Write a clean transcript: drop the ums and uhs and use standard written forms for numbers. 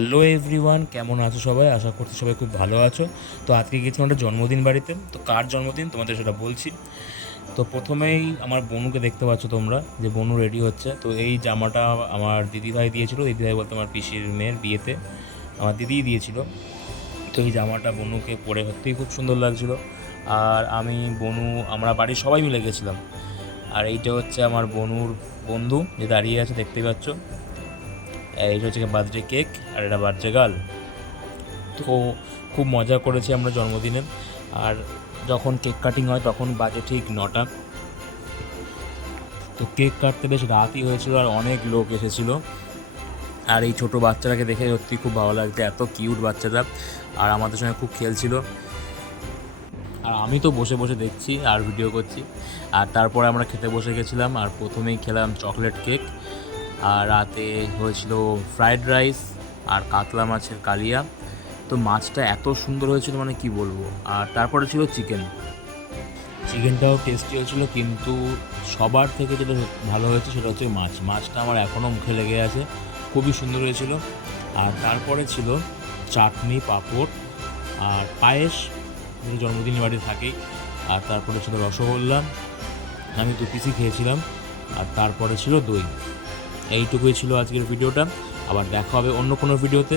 Hello everyone, কেমন আছো সবাই? আশা করছি সবাই খুব ভালো আছো। তো আজকে গেছিলাম একটা জন্মদিন বাড়িতে। তো কার জন্মদিন তোমাদের সেটা বলছি। তো প্রথমেই আমার বনুকে দেখতে পাচ্ছ তোমরা, যে বনু রেডি হচ্ছে। তো এই জামাটা আমার দিদিভাই দিয়েছিল, দিদিভাই বলতে আমার পিসির মেয়ের বিয়েতে আমার দিদিই দিয়েছিল। তো এই জামাটা বনুকে পরে সত্যিই খুব সুন্দর লাগছিল। আর আমি, বনু, আমরা বাড়ির সবাই মিলে গেছিলাম। আর এইটা হচ্ছে আমার বনুর বন্ধু যে দাঁড়িয়ে আছে, দেখতেই পাচ্ছ। এইটা হচ্ছে বার্থডে কেক, আর এটা বার্থডে গার্ল। তো খুব মজা করেছি আমরা জন্মদিনে। আর যখন কেক কাটিং হয় তখন বাজে ঠিক 9টা। তো কেক কাটতে বেশ রাতই হয়েছিল, আর অনেক লোক এসেছিলো। আর এই ছোটো বাচ্চাটাকে দেখে সত্যি খুব ভালো লাগছে, এত কিউট বাচ্চাটা। আর আমাদের সঙ্গে খুব খেলছিল। আর আমি তো বসে বসে দেখছি আর ভিডিও করছি। আর তারপরে আমরা খেতে বসে গেছিলাম, আর প্রথমেই খেলাম চকলেট কেক। আর রাতে হয়েছিল ফ্রায়েড রাইস আর কাতলা মাছের কালিয়া। তো মাছটা এত সুন্দর হয়েছিল, মানে কি বলবো। আর তারপরে ছিল চিকেন। চিকেনটাও টেস্টি হয়েছিল, কিন্তু সবার থেকে যেটা ভালো হয়েছে সেটা হচ্ছে মাছটা আমার এখনও মুখে লেগে আছে, খুবই সুন্দর হয়েছিল। আর তারপরে ছিল চাটনি, পাঁপড় আর পায়েস, যেটা জন্মদিনের বাড়ি থাকেই। আর তারপরে ছিল রসগোল্লা, আমি 2 পিসই খেয়েছিলাম। আর তারপরে ছিল দই। এইটুকুই ছিল আজকের ভিডিওটা। আবার দেখা হবে অন্য কোনো ভিডিওতে।